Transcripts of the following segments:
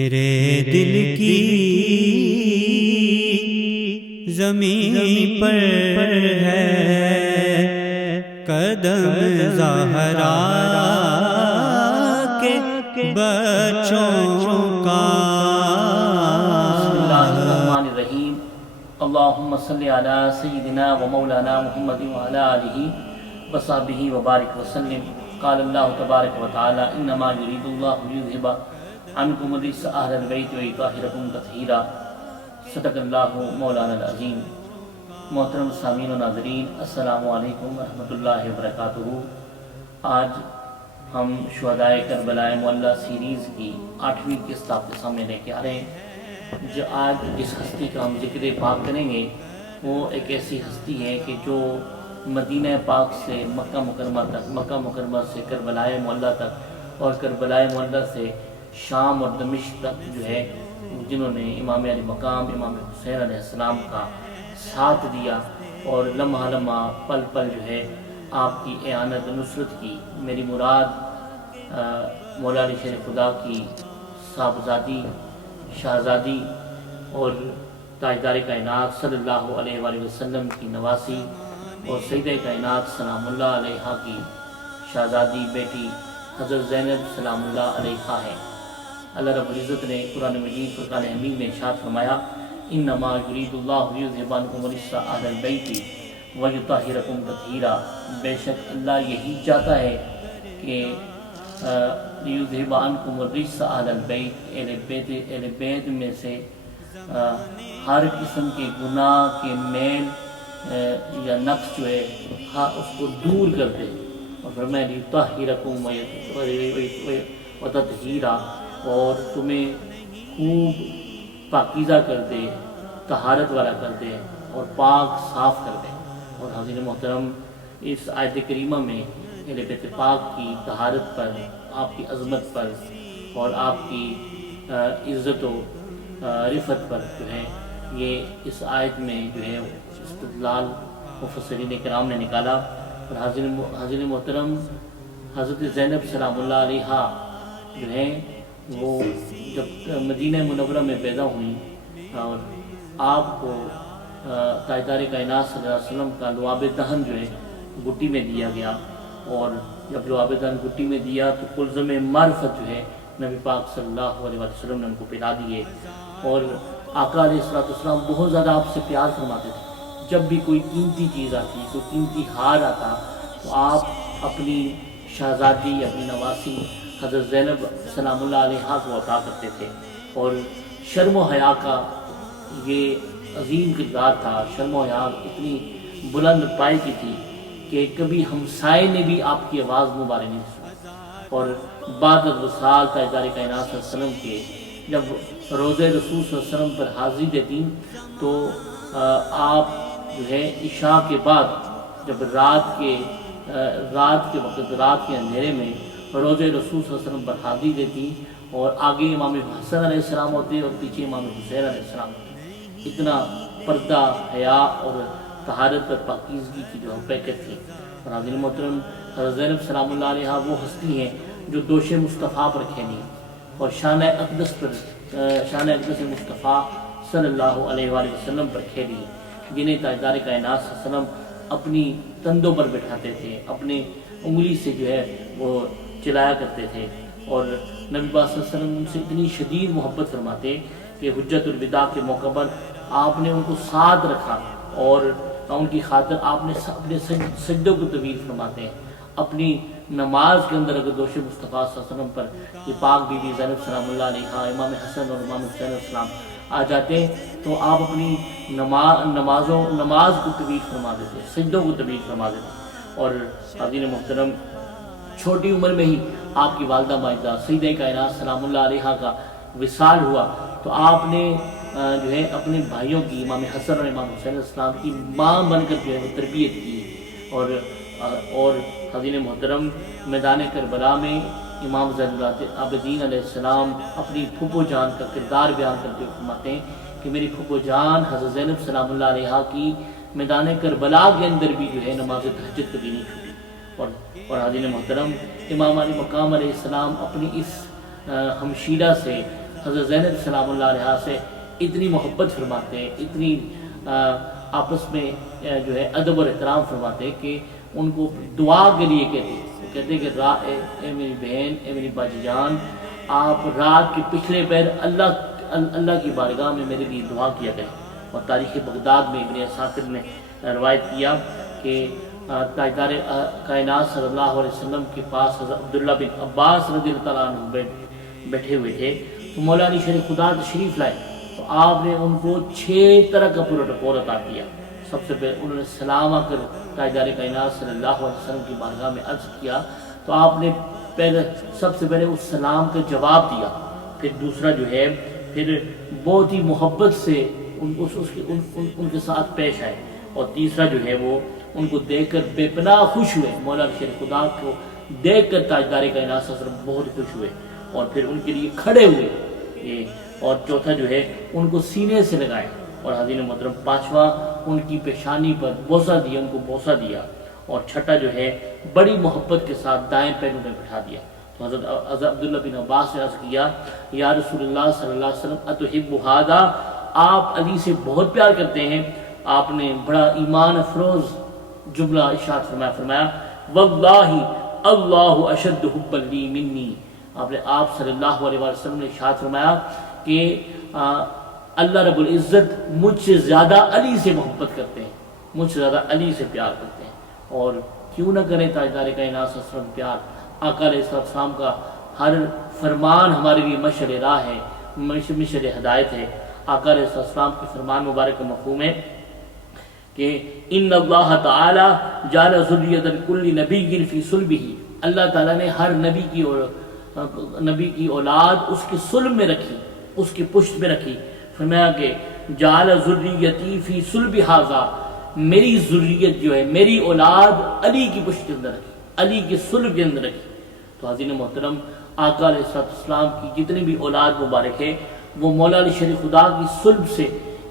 میرے دل کی زمین پر ہے قدم زہرا کے بچوں کا۔ بسم اللہ الرحمن الرحیم۔ اللہم صلی علی سیدنا و مولانا محمد وعلی آلہ وصحبہ وبارک وسلم۔ قال اللہ تبارک و تعالی انما یرید اللہ لیذھب عنکم الرجس اہل البیت ویطہرکم تطہیرا۔ صدق اللہ مولانا العظیم۔ محترم سامعین و ناظرین، السلام علیکم ورحمۃ اللہ وبرکاتہ۔ آج ہم شہدائے کربلائے معلیٰ سیریز کی 8ویں قسط آپ کے سامنے لے کے آ رہے ہیں۔ جو آج جس ہستی کا ہم ذکر پاک کریں گے وہ ایک ایسی ہستی ہے کہ جو مدینہ پاک سے مکہ مکرمہ تک، مکہ مکرمہ سے کربلائے معلیٰ تک، اور کربلائے معلیٰ سے شام اور دمشق تک جو ہے جنہوں نے امام علی مقام امام حسین علیہ السلام کا ساتھ دیا اور لمحہ لمحہ پل پل جو ہے آپ کی اعانت نصرت کی۔ میری مراد مولا علی شیر خدا کی صاحبزادی، شہزادی اور تاجدار کائنات صلی اللہ علیہ وآلہ وسلم کی نواسی اور سیدہ کائنات سلام اللہ علیہا کی شہزادی بیٹی حضرت زینب سلام اللہ علیہا ہے۔ اللہ رب العزت نے قرآن مجید فرقان حمید میں ارشاد فرمایا انما یرید اللہ لیذھب عنکم الرجس اہل البیت ویطہرکم تطہیرا۔ بے شک اللہ یہی چاہتا ہے کہ لیذھب عنکم الرجس اہل البیت، اہل بیت میں سے ہر قسم کے گناہ کے میل یا نقص جو ہے اس کو دور کر دے، اور فرمایا لیطہرکم وتطہیرا، اور تمہیں خوب پاکیزہ کر دے، طہارت والا کر دے اور پاک صاف کر دے۔ اور حاضرین محترم، اس آیت کریمہ میں اہل بیت پاک کی طہارت پر، آپ کی عظمت پر اور آپ کی عزت و رفعت پر جو ہے یہ اس آیت میں جو ہے استدلال مفسرین کرام نے نکالا۔ اور حاضرین محترم، حضرت زینب سلام اللہ علیہا جو ہیں وہ جب مدینہ منورہ میں پیدا ہوئیں اور آپ کو تاجدار کائنات صلی اللہ علیہ وسلم کا لعاب دہن جو ہے گٹی میں دیا گیا، اور جب لعاب دہن گٹی میں دیا تو کلزم معرفت جو ہے نبی پاک صلی اللہ علیہ وسلم نے ان کو پلا دیے، اور آقا علیہ السلام بہت زیادہ آپ سے پیار فرماتے تھے۔ جب بھی کوئی قیمتی چیز آتی، کوئی قیمتی ہار آتا تو آپ اپنی شہزادی، اپنی نواسی حضرت زینب سلام اللہ علیہا کو عطا کرتے تھے۔ اور شرم و حیا کا یہ عظیم کردار تھا۔ شرم و حیا اتنی بلند پائے کی تھی کہ کبھی ہمسائے نے بھی آپ کی آواز مبارک نہیں سنی۔ اور بعد از وصال تاجدار کائنات صلی اللہ علیہ وسلم کے جب روضہ رسول صلی اللہ علیہ وسلم پر حاضری دیتی تو آپ جو ہے عشاء کے بعد جب رات کے وقت، رات کے اندھیرے میں روضہ رسول صلی اللہ علیہ وسلم پر حاضری دیتی، اور آگے امام حسن علیہ السلام ہوتے اور پیچھے امام حسین علیہ السلام ہوتے۔ اتنا پردہ، حیا اور طہارت اور پاکیزگی کی جو پیکت تھی۔ اور حاضرین محترم، حضرت زینب سلام اللہ علیہا وہ ہستی ہیں جو دوش مصطفیٰ پر کھیلی اور شان اقدس مصطفیٰ صلی اللہ علیہ وآلہ وسلم پر کھیلی، جنہیں تاجدار کائنات صلی اللہ علیہ وسلم اپنی تندوں پر بٹھاتے تھے، اپنی انگلی سے جو ہے وہ چلایا کرتے تھے، اور نبی پاک صلی اللہ علیہ وسلم ان سے اتنی شدید محبت فرماتے کہ حجت الوداع کے موقع پر آپ نے ان کو ساتھ رکھا، اور ان کی خاطر آپ نے اپنے سجدوں کو طویل فرماتے ہیں۔ اپنی نماز کے اندر اگر دوش مصطفیٰ صلی اللہ علیہ وسلم پر یہ پاک بی بی زینب سلام اللہ علیہا، امام حسن اور امام حسین علیہ السلام آ جاتے تو آپ اپنی نماز کو طویل فرما دیتے، سجدوں کو طویل فرما دیتے۔ اور حاضرین محترم، چھوٹی عمر میں ہی آپ کی والدہ ماجدہ سیدہ کائنات سلام اللہ علیہا کا وصال ہوا تو آپ نے جو ہے اپنے بھائیوں کی، امام حسن اور امام حسین علیہ السلام کی ماں بن کر جو ہے وہ تربیت کی۔ اور حاضرین محترم، میدان کربلا میں امام زین العابدین علیہ السلام اپنی پھوپھو جان کا کردار بیان کرتے ہوئے فرماتے ہیں کہ میری پھوپھو جان حضرت زینب سلام اللہ علیہا کی میدان کربلا کے اندر بھی جو ہے نماز تہجد کبھی نہیں چھوٹی۔ اور حاضرین محترم، امام علی مقام علیہ السلام اپنی اس ہمشیرہ سے حضرت زینب سلام اللہ علیہ سے اتنی محبت فرماتے ہیں، اتنی آپس میں جو ہے ادب اور احترام فرماتے ہیں کہ ان کو دعا کے لیے کہتے ہیں، وہ کہتے ہیں کہ اے میری بہن، اے میری باجی جان، آپ رات کے پچھلے پہر اللہ کی بارگاہ میں میرے لیے دعا کیا کریں۔ اور تاریخ بغداد میں ابن اساکر نے روایت کیا کہ تاجدار کائنات صلی اللہ علیہ وسلم کے پاس حضرت عبداللہ بن عباس رضی اللہ تعالیٰ عنہ بیٹھے ہوئے تھے، تو مولا علی شریف خدا تشریف لائے، تو آپ نے ان کو 6 طرح کا پروٹوکول عطا کیا۔ سب سے پہلے انہوں نے سلام آ کر تاجدار کائنات صلی اللہ علیہ وسلم کی بارگاہ میں عرض کیا، تو آپ نے سب سے پہلے اس سلام کا جواب دیا، پھر دوسرا جو ہے پھر بہت ہی محبت سے ان کے ساتھ پیش آئے، اور تیسرا جو ہے وہ ان کو دیکھ کر بے پناہ خوش ہوئے، مولا علی شریف خدا کو دیکھ کر تاجدار کائنات صلی اللہ علیہ وسلم بہت خوش ہوئے، اور پھر ان کے لیے کھڑے ہوئے، اور چوتھا جو ہے ان کو سینے سے لگائے، اور حضرت محترم پانچواں ان کی پیشانی پر بوسہ دیا، ان کو بوسہ دیا، اور چھٹا جو ہے بڑی محبت کے ساتھ دائیں پہلو میں بٹھا دیا۔ تو حضرت عبداللہ بن عباس نے عرض کیا، یا رسول اللہ صلی اللہ علیہ وسلم اتحب ھذا، آپ علی سے بہت پیار کرتے ہیں؟ آپ نے بڑا ایمان افروز جملہ ارشاد فرمایا واللہ اللہ اشد حبا لی منی، آپ صلی اللہ علیہ وسلم نے ارشاد فرمایا کہ اللہ رب العزت مجھ سے زیادہ علی سے محبت کرتے ہیں، مجھ سے زیادہ علی سے پیار کرتے ہیں، اور کیوں نہ کریں تاجدار کائنات صلی اللہ علیہ وسلم پیار؟ آقا علیہ السلام کا ہر فرمان ہمارے لیے مشعل راہ ہے، مشعل ہدایت ہے۔ آقا علیہ السلام کے فرمان مبارک کا مفہوم ہے کہ ان اللہ تعالی جعل ذریۃ کل نبی فی صلبہ، اللہ تعالیٰ نے ہر نبی کی اولاد اس کے صلب میں رکھی، اس کی پشت میں رکھی۔ فرمایا کہ جعل ذریتی فی صلب ھذا، میری ذریت جو ہے، میری اولاد علی کی پشت کے اندر رکھی، علی کے صلب کے اندر رکھی۔ تو حضرت محترم آقا علیہ السلام کی جتنی بھی اولاد مبارک ہے وہ مولا علی شریف خدا کی صلب سے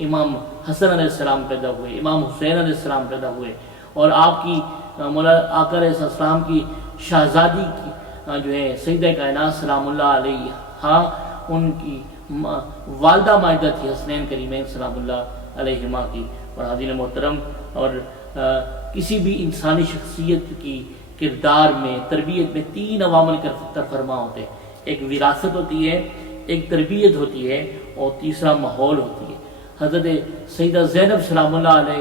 امام حسن علیہ السلام پیدا ہوئے، امام حسین علیہ السلام پیدا ہوئے، اور آپ کی مولا آقا علیہ السلام کی شہزادی کی جو ہے سیدہ کائنات سلام اللہ علیہ، ان کی والدہ ماجدہ تھی حسنین کریمین سلام اللہ علیہما کی۔ اور حضرت محترم اور کسی بھی انسانی شخصیت کی کردار میں، تربیت میں 3 عوامل کا فرما ہوتے ہیں، ایک وراثت ہوتی ہے، ایک تربیت ہوتی ہے، اور تیسرا ماحول ہوتی ہے۔ حضرت سیدہ زینب سلام اللہ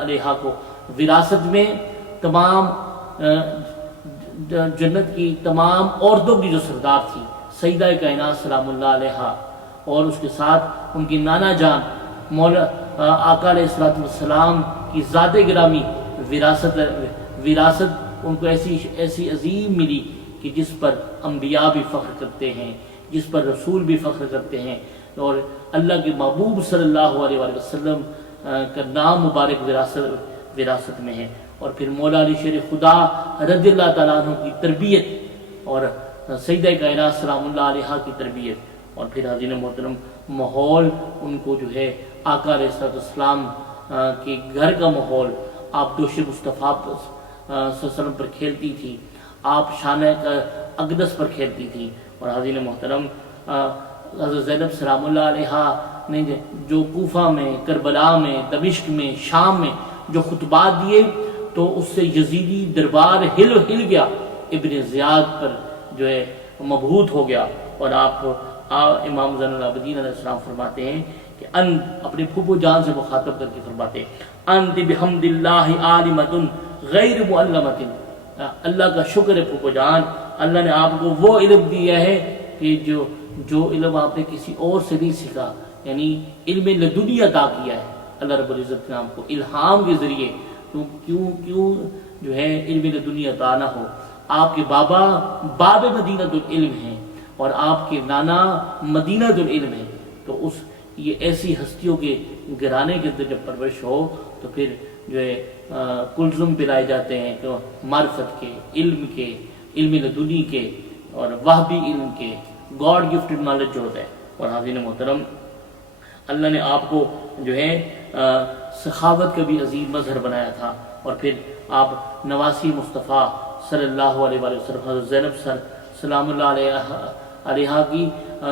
علیہ کو وراثت میں تمام جنت کی تمام عورتوں کی جو سردار تھی سیدہ کائنات سلام اللہ علیہ، اور اس کے ساتھ ان کی نانا جان مولا آقا علیہ السلام کی ذات گرامی وراثت ان کو ایسی عظیم ملی کہ جس پر انبیاء بھی فخر کرتے ہیں، جس پر رسول بھی فخر کرتے ہیں، اور اللہ کے محبوب صلی اللہ علیہ وسلم کا نام مبارک وراثت میں ہے۔ اور پھر مولا علی شیر خدا رضی اللہ تعالیٰ عنہ کی تربیت، اور سیدہ کائنات سلام اللہ علیہ کی تربیت، اور پھر حضرت محترم ماحول ان کو جو ہے آقا علیہ السلام کے گھر کا ماحول، آپ دوش مصطفیٰ صلی اللہ علیہ وسلم پر کھیلتی تھی، آپ شانہ اقدس پر کھیلتی تھی، اور حضرت محترم حضرت زینب سلام اللہ علیہ نے جو کوفہ میں، کربلا میں، دمشق میں، شام میں جو خطبات دیے تو اس سے یزیدی دربار ہل گیا، ابن زیاد پر جو ہے مبہوت ہو گیا، اور آپ امام زین العابدین علیہ السلام فرماتے ہیں کہ اپنے پھوپھو جان سے مخاطب کر کے فرماتے ہیں انت بحمد اللہ عالمۃ غیر معلمۃ، اللہ کا شکر ہے پھوپھو جان، اللہ نے آپ کو وہ علم دیا ہے کہ جو علم آپ نے کسی اور سے نہیں سیکھا، یعنی علم لدنی عطا کیا ہے اللہ رب العزت نے آپ کو الہام کے ذریعے۔ تو کیوں جو ہے علم لدنی عطا نہ ہو؟ آپ کے بابا باب مدینۃ العلم ہیں، اور آپ کے نانا مدینہ العلم ہیں، تو یہ ایسی ہستیوں کے گھرانے کے اندر جب پرورش ہو تو پھر جو ہے کلزم پلائے جاتے ہیں کہ معرفت کے، علم لدنی کے، اور وہبی علم کے، گاڈ گفٹڈ نالج جو ہوتا ہے۔ اور حاضرین محترم، اللہ نے آپ کو جو ہے سخاوت کا بھی عظیم مظہر بنایا تھا، اور پھر آپ نواسی مصطفیٰ صلی اللہ علیہ وسلم حضرت زینب سلام اللہ علیہ کی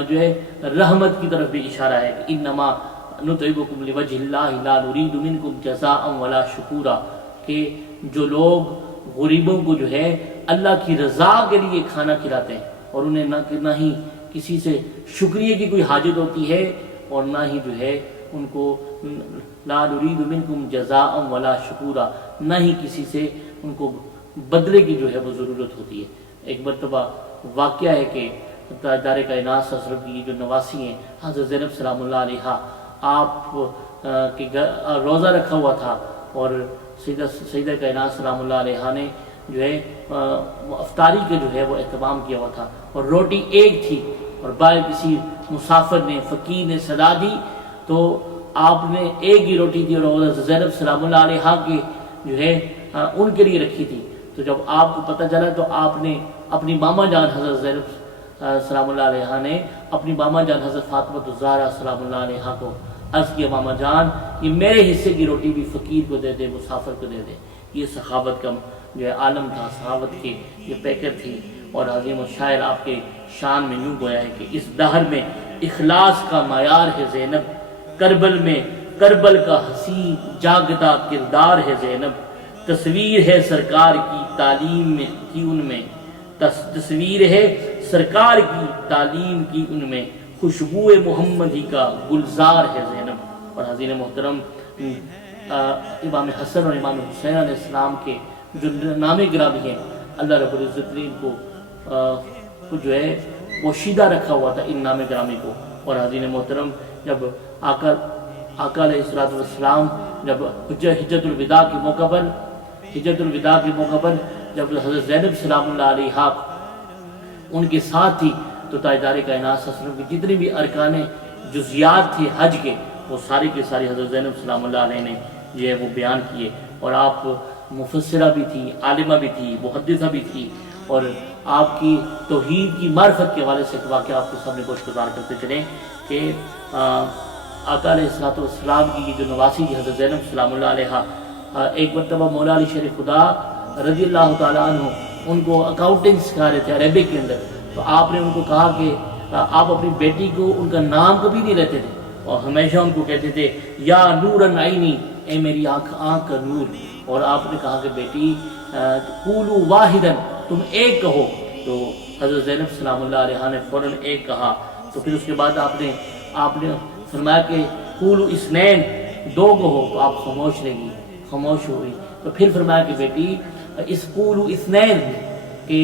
جو ہے رحمت کی طرف بھی اشارہ ہے کہ انما نطعمکم لوجہ اللہ لا نرید منکم جزاء ولا شکورا، کہ جو لوگ غریبوں کو جو ہے اللہ کی رضا کے لیے کھانا کھلاتے ہیں اور انہیں نہ ہی کسی سے شکریہ کی کوئی حاجت ہوتی ہے اور نہ ہی جو ہے ان کو لا نرید منکم جزاء ولا شکورا، نہ ہی کسی سے ان کو بدلے کی جو ہے وہ ضرورت ہوتی ہے۔ ایک مرتبہ واقعہ ہے کہ تاجدار کائنات صلی اللہ علیہ وسلم کی جو نواسی ہیں حضرت زینب سلام اللہ علیہا، آپ کے روزہ رکھا ہوا تھا اور سیدہ کائنات سلام اللہ علیہا نے جو ہے افطاری کا جو ہے وہ اہتمام کیا ہوا تھا اور روٹی ایک تھی، اور باہر کسی مسافر نے فقیر نے صدا دی تو آپ نے ایک ہی روٹی دی اور حضرت زینب سلام اللہ علیہا کے جو ہے ان کے لیے رکھی تھی۔ تو جب آپ کو پتہ چلا تو آپ نے اپنی ماما جان حضرت زینب سلام اللہ علیہا نے اپنی ماما جان حضرت فاطمہ الزہرا سلام اللہ علیہا کو عرض کیا، ماما جان یہ میرے حصے کی روٹی بھی فقیر کو دے دے، مسافر کو دے دے۔ یہ سخاوت کا جو ہے عالم تھا، سخاوت کی یہ پیکر تھی۔ اور عظیم الشاعر آپ کے شان میں یوں گویا ہے کہ اس دہر میں اخلاص کا معیار ہے زینب، کربل میں کربل کا حسین جاگتا کردار ہے زینب، تصویر ہے سرکار کی تعلیم میں کی ان میں، تصویر ہے سرکار کی تعلیم کی ان میں، خوشبو محمدی کا گلزار ہے زینب۔ اور حضرت محترم امام حسن اور امام حسین علیہ السلام کے جو نام گرامی ہیں، اللہ رب العزت نے ان کو جو ہے پوشیدہ رکھا ہوا تھا ان نام گرامی کو۔ اور حضرت محترم جب آقا علیہ السلام جب حجت الوداع کے موقع پر جب حضرت زینب سلام اللہ علیہا ان کے ساتھ تھی تو تاجدار کائنات صلی اللہ علیہ وسلم کی جتنے بھی ارکان جزیات تھے حج کے وہ سارے کے سارے حضرت زینب سلام اللہ علیہ نے جو ہے وہ بیان کیے۔ اور آپ مفسرہ بھی تھی، عالمہ بھی تھی، محدثہ بھی تھی، اور آپ کی توحید کی معرفت کے حوالے سے ایک واقعہ آپ کے سامنے گوش گزار کرتے چلیں کہ آقا علیہ السلام کی جو نواسی تھی حضرت زینب سلام اللہ علیہا، ایک مرتبہ مولا علی شیر خدا رضی اللہ تعالیٰ عنہ ان کو اکاؤنٹنگ سکھا رہے تھے عربک کے اندر، تو آپ نے ان کو کہا کہ آپ اپنی بیٹی کو ان کا نام کبھی نہیں لیتے تھے اور ہمیشہ ان کو کہتے تھے یا نورن عینی، اے میری آنکھ کا نور۔ اور آپ نے کہا کہ بیٹی قولوا واحدن، تم ایک کہو، تو حضرت زینب سلام اللہ علیہا نے فوراً ایک کہا۔ تو پھر اس کے بعد آپ نے فرمایا کہ قولوا اثنین، دو کہو، تو آپ خاموش رہی، خاموش ہو گئی۔ تو پھر فرمایا کہ بیٹی اس قولوا اثنین کہ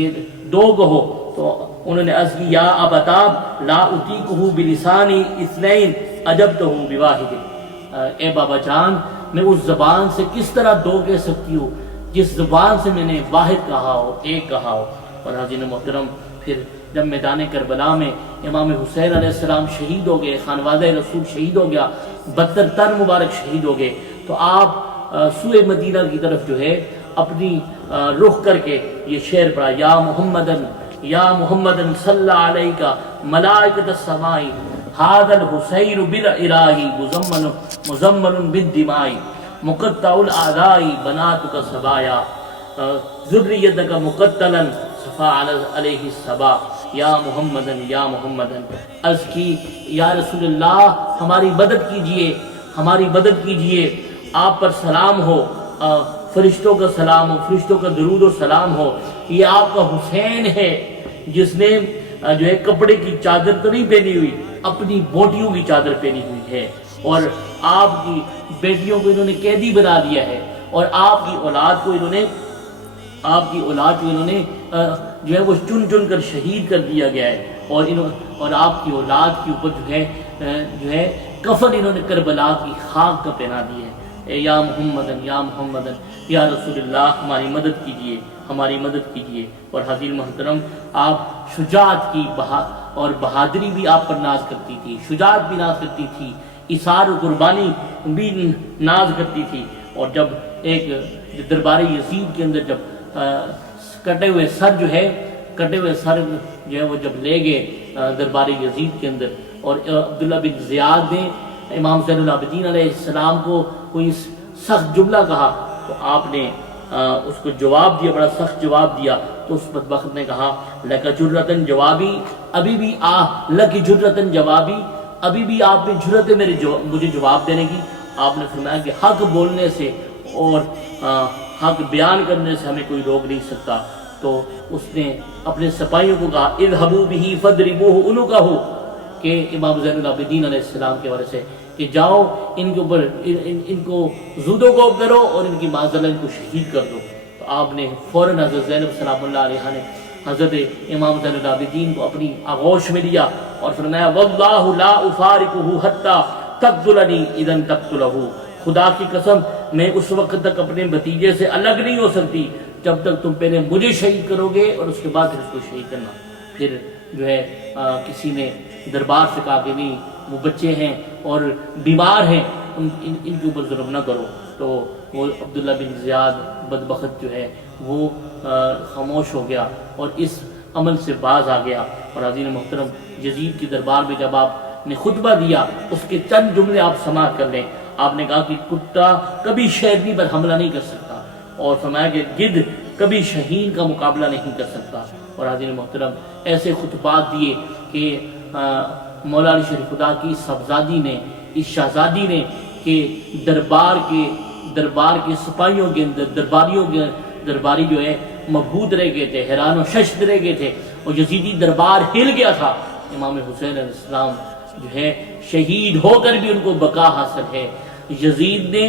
دو کہو، تو انہوں نے عرض کی یا ابتاب لا اطیقہ بلسانی اثنین عجبتہ بواحد، اے بابا جان میں اس زبان سے کس طرح دو کہہ سکتی ہوں جس زبان سے میں نے واحد کہا ہو، ایک کہا ہو۔ اور حضرت محترم پھر جب میدان کربلا میں امام حسین علیہ السلام شہید ہو گئے، خانوادہ رسول شہید ہو گیا، 72 تن مبارک شہید ہو گئے، تو آپ سوئے مدینہ کی طرف جو ہے اپنی رخ کر کے یہ شعر پڑھا، یا محمدن صلی علیک ملائکۃ السماء ھذا الحسین بالالہی مزمل بالدماء مقطع الاعداء بناتک سبایا ذریتک مقتلا صفا علیہ الصبا یا محمدن عرض کی یا رسول اللہ ہماری مدد کیجئے، ہماری مدد کیجئے، آپ پر سلام ہو، فرشتوں کا سلام ہو، فرشتوں کا درود و سلام ہو، یہ آپ کا حسین ہے جس نے جو ہے کپڑے کی چادر تو نہیں پہنی ہوئی، اپنی بوٹیوں کی چادر پہنی ہوئی ہے، اور آپ کی بیٹیوں کو انہوں نے قیدی بنا دیا ہے، اور آپ کی اولاد کو انہوں نے جو ہے وہ چن چن کر شہید کر دیا گیا ہے، اور آپ کی اولاد کے اوپر جو ہے کفن انہوں نے کربلا کی خاک کا پہنا دی ہے۔ اے یا محمدن یا رسول اللہ ہماری مدد کیجئے، ہماری مدد کیجئے۔ اور حضرت محترم آپ شجاعت کی اور بہادری بھی آپ پر ناز کرتی تھی، شجاعت بھی ناز کرتی تھی، اثار و قربانی بھی ناز کرتی تھی۔ اور جب ایک دربار یزید کے اندر جب کٹے ہوئے سر جو ہے وہ جب لے گئے دربار یزید کے اندر، اور عبداللہ بن زیاد نے امام زین العابدین علیہ السلام کو کوئی سخت جملہ کہا، تو آپ نے اس کو جواب دیا، بڑا سخت جواب دیا، تو اس بدبخت نے کہا لَكَ جُرَّةً جوابی، ابھی بھی لَكِ جُرَّةً جوابی، ابھی بھی آپ میں جرت ہے مجھے جواب دینے کی۔ آپ نے فرمایا کہ حق بولنے سے اور حق بیان کرنے سے ہمیں کوئی روک نہیں سکتا۔ تو اس نے اپنے سپاہیوں کو کہا اذهبوا به فاضربوه عنقه، کہ امام زین العابدین علیہ السلام کے حوالے سے کہ جاؤ ان کے اوپر ان کو زودو کو کرو اور ان کی معذلہ ان کو شہید کر دو۔ تو آپ نے فوراً حضرت زینب سلام اللہ علیہ نے حضرت امام زین العابدین کو اپنی آغوش میں لیا اور فرمایا واللہ لا افارقہ حتی تقتلنی اذا تقتلہ، خدا کی قسم میں اس وقت تک اپنے بھتیجے سے الگ نہیں ہو سکتی جب تک تم پہلے مجھے شہید کرو گے اور اس کے بعد پھر اس کو شہید کرنا۔ پھر جو ہے کسی نے دربار سے کہا کہ نہیں وہ بچے ہیں اور بیمار ہیں، ان کے اوپر ظلم نہ کرو۔ تو وہ عبداللہ بن زیاد بدبخت جو ہے وہ خاموش ہو گیا اور اس عمل سے باز آ گیا۔ اور حضرت محترم یزید کے دربار میں جب آپ نے خطبہ دیا اس کے چند جملے آپ سماعت کر لیں۔ آپ نے کہا کہ کتا کبھی شیرنی پر حملہ نہیں کر سکتا، اور فرمایا کہ گدھ کبھی شہین کا مقابلہ نہیں کر سکتا۔ اور حضرت محترم ایسے خطبات دیے کہ مولا علی شریف خدا کی صاحبزادی نے، اس شہزادی نے کہ دربار کے سپاہیوں کے اندر درباری جو ہے مبہوت رہ گئے تھے، حیران و ششد رہ گئے تھے، اور یزیدی دربار ہل گیا تھا۔ امام حسین علیہ السلام جو ہے شہید ہو کر بھی ان کو بقا حاصل ہے، یزید نے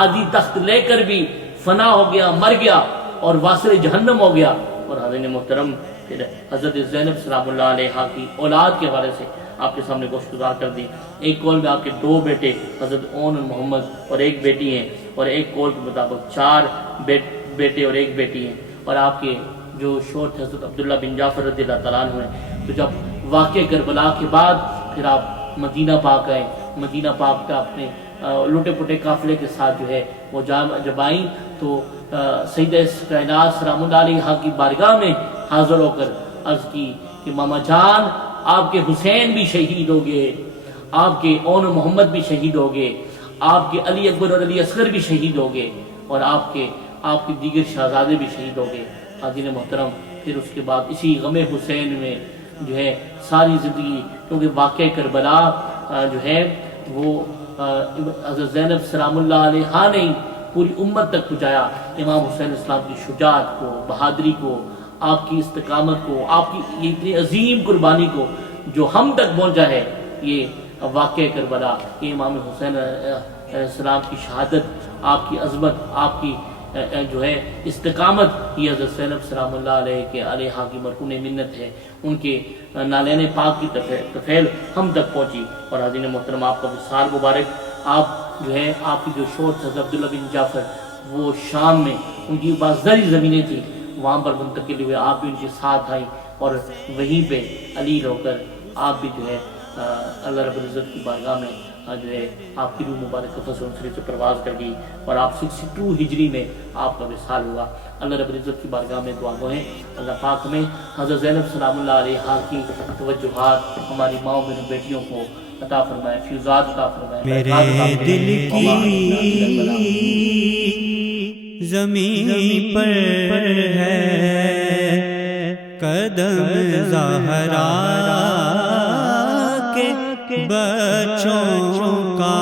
آدھی تخت لے کر بھی فنا ہو گیا، مر گیا اور واصل جہنم ہو گیا۔ اور حضرت محترم پھر حضرت زینب سلام اللہ علیہ کی اولاد کے حوالے سے آپ کے سامنے گوشتگار کر دی۔ ایک قول میں آپ کے 2 بیٹے حضرت اون اور محمد اور 1 بیٹی ہیں، اور ایک قول کے مطابق 4 بیٹے اور 1 بیٹی ہیں، اور آپ کے جو شوہر تھے حضرت عبداللہ بن جعفر رضی اللہ تعالیٰ عنہ ہیں۔ تو جب واقع کربلا کے بعد پھر آپ مدینہ پاک آئے، مدینہ پاک کا اپنے لوٹے پوٹے قافلے کے ساتھ جو ہے وہ جب آئیں تو سیدہ کائنات سلام اللہ علیہ کی بارگاہ میں حاضر ہو کر عرض کی کہ ماما جان آپ کے حسین بھی شہید ہو گئے، آپ کے اون و محمد بھی شہید ہو گئے، آپ کے علی اکبر اور علی اصغر بھی شہید ہو گئے، اور آپ کے دیگر شہزادے بھی شہید ہو گئے۔ حاضرین محترم پھر اس کے بعد اسی غم حسین میں جو ہے ساری زندگی، کیونکہ واقع کربلا جو ہے وہ حضرت زینب سلام اللہ علیہ نے پوری امت تک پہنچایا۔ امام حسین اسلام کی شجاعت کو، بہادری کو، آپ کی استقامت کو، آپ کی یہ اتنی عظیم قربانی کو جو ہم تک پہنچا ہے، یہ واقع کربلا، یہ امام حسین علیہ السلام کی شہادت، آپ کی عظمت، آپ کی جو ہے استقامت، یہ حضرت زینب سلام اللہ علیہ کی مرہون منت ہے، ان کے نالین پاک کی طفیل ہم تک پہنچی۔ اور حضرت محترم آپ کا وصال مبارک، آپ جو ہے آپ کی جو شوہر حضرت عبداللہ بن جعفر وہ شام میں ان کی پاس زرعی زمینیں تھیں، وہاں پر منتقل ہوئے، آپ بھی ان کے ساتھ آئیں اور وہیں پہ علیل ہو کر آپ بھی جو ہے اللہ رب العزت کی بارگاہ میں جو ہے آپ کی روح مبارک قفص شریف سے پرواز کر گئی، اور آپ 62 ہجری میں آپ کا وصال ہوا۔ اللہ رب العزت کی بارگاہ میں دعا گوئیں اللہ پاک میں حضرت زینب سلام اللہ علیہ کی توجہات ہماری ماؤں بہنوں بیٹیوں کو عطا فرمائے، فیوزات عطا فرمائے۔ میرے دل کی زمین پر ہے قدم زہرا کے بچوں کا،